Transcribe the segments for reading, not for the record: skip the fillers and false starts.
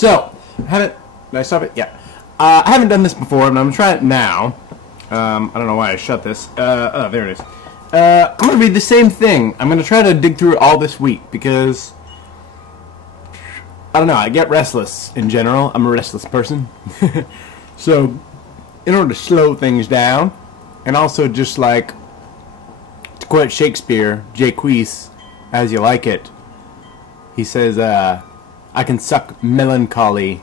So, did I stop it? Yeah. I haven't done this before, but I'm going to try it now. I don't know why I shut this. Oh, there it is. I'm going to read the same thing. I'm going to try to dig through it all this week, because I don't know, I get restless in general. I'm a restless person. So, in order to slow things down, and also just like, to quote Shakespeare, Jaques, as you like it, he says, I can suck melancholy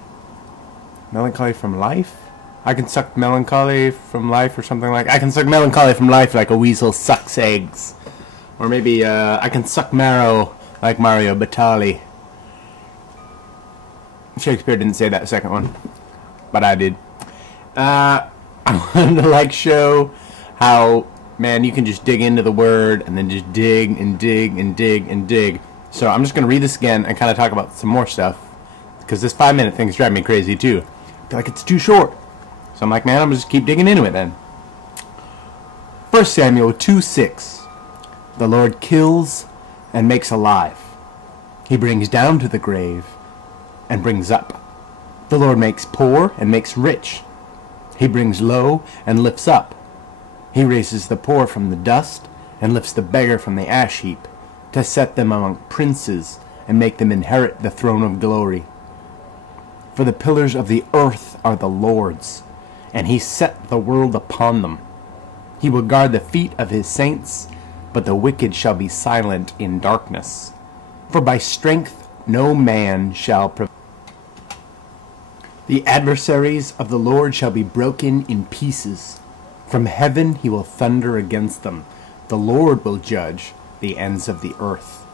from life? I can suck melancholy from life, or something like, I can suck melancholy from life like a weasel sucks eggs. Or maybe, I can suck marrow like Mario Batali. Shakespeare didn't say that second one, but I did. I wanted to like show how, man, you can just dig into the word and then just dig and dig and dig and dig. So I'm just going to read this again and kind of talk about some more stuff, because this 5-minute thing's driving me crazy too. I feel like it's too short. So I'm like, man, I'm going to just keep digging into it then. 1 Samuel 2:6. The Lord kills and makes alive. He brings down to the grave and brings up. The Lord makes poor and makes rich. He brings low and lifts up. He raises the poor from the dust and lifts the beggar from the ash heap, to set them among princes and make them inherit the throne of glory. For the pillars of the earth are the Lord's, and he set the world upon them. He will guard the feet of his saints, but the wicked shall be silent in darkness. For by strength no man shall prevail. The adversaries of the Lord shall be broken in pieces. From heaven he will thunder against them. The Lord will judge the ends of the earth.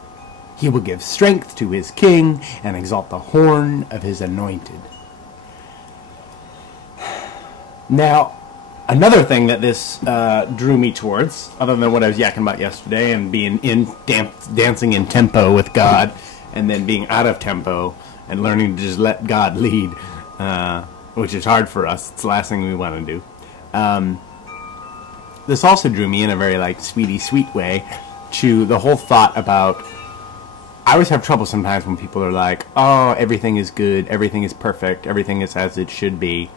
He will give strength to his king and exalt the horn of his anointed. Now, another thing that this drew me towards, other than what I was yakking about yesterday and being dancing in tempo with God, and then being out of tempo and learning to just let God lead, which is hard for us. It's the last thing we want to do. This also drew me in a very like sweet way to the whole thought about, I always have trouble sometimes when people are like, oh, everything is good, everything is perfect, everything is as it should be.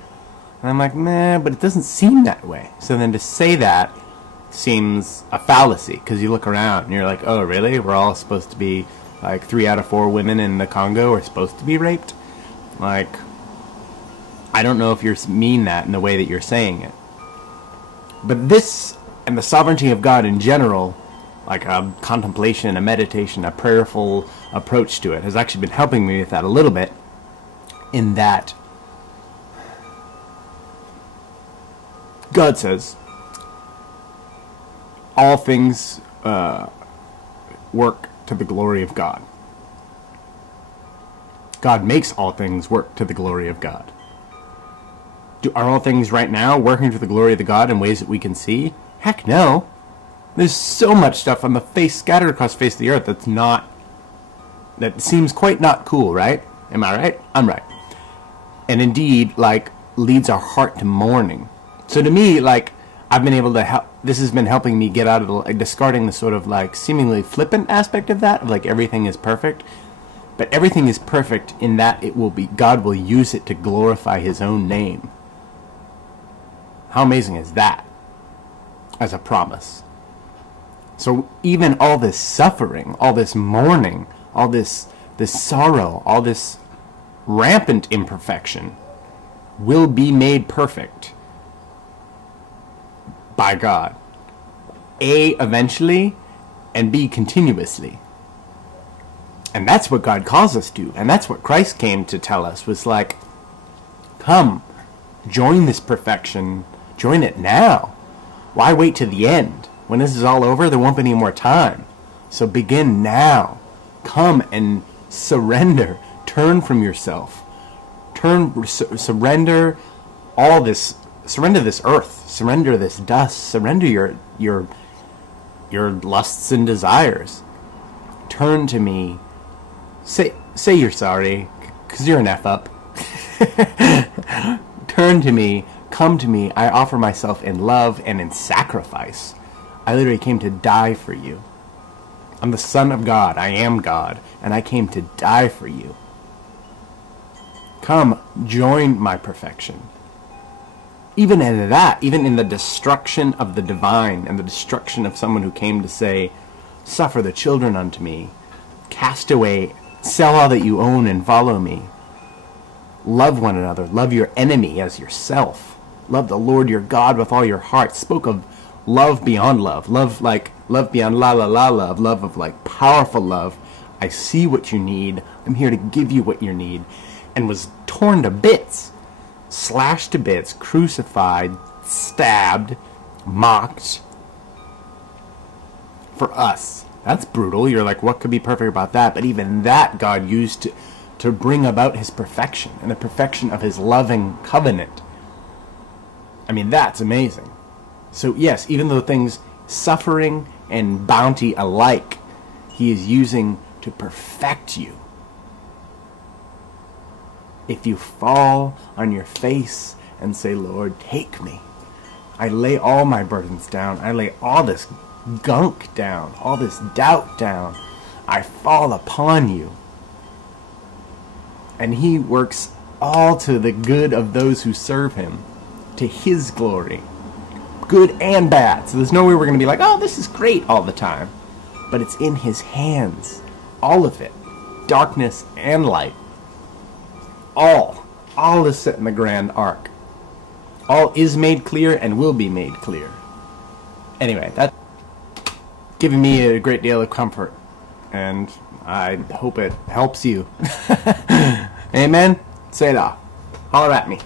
And I'm like, nah, but it doesn't seem that way. So then to say that seems a fallacy, because you look around and you're like, oh, really? We're all supposed to be, like, 3 out of 4 women in the Congo are supposed to be raped? Like, I don't know if you mean that in the way that you're saying it. But this, and the sovereignty of God in general, like a contemplation, a meditation, a prayerful approach to it, has actually been helping me with that a little bit, in that God says all things work to the glory of God. God makes all things work to the glory of God. Are all things right now working to the glory of the God in ways that we can see? Heck no. There's so much stuff on the face, scattered across the face of the earth, that seems quite not cool, right? Am I right? I'm right. And indeed, like, leads our heart to mourning. So to me, like, I've been able to help, this has been helping me get out of the, like, discarding the sort of, like, seemingly flippant aspect of that, of, like, everything is perfect. But everything is perfect in that it will be, God will use it to glorify his own name. How amazing is that as a promise? So even all this suffering, all this mourning, all this sorrow, all this rampant imperfection will be made perfect by God. A, eventually, and B, continuously. And that's what God calls us to. And that's what Christ came to tell us, was like, come, join this perfection. Join it now. Why wait to the end? When this is all over, there won't be any more time. So begin now. Come and surrender. Turn from yourself. Surrender all this. Surrender this earth. Surrender this dust. Surrender your lusts and desires. Turn to me. Say you're sorry, because you're an F-up. Turn to me. Come to me. I offer myself in love and in sacrifice. I literally came to die for you. I'm the Son of God. I am God. And I came to die for you. Come, join my perfection. Even in that, even in the destruction of the divine and the destruction of someone who came to say, suffer the children unto me, cast away, sell all that you own and follow me. Love one another, love your enemy as yourself. Love the Lord your God with all your heart. Spoke of love beyond love. Love beyond la la la love. Love of like powerful love. I see what you need. I'm here to give you what you need. And was torn to bits, slashed to bits, crucified, stabbed, mocked. For us. That's brutal. You're like, what could be perfect about that? But even that God used to bring about his perfection and the perfection of his loving covenant. I mean, that's amazing. So yes, even though things, suffering and bounty alike, he is using to perfect you. If you fall on your face and say, Lord, take me. I lay all my burdens down. I lay all this gunk down, all this doubt down. I fall upon you. And he works all to the good of those who serve him, to his glory, good and bad. So there's no way we're going to be like, oh, this is great all the time. But it's in his hands, all of it, darkness and light. All is set in the grand arc. All is made clear and will be made clear. Anyway, that's giving me a great deal of comfort, and I hope it helps you. Amen? Selah. Holler at me.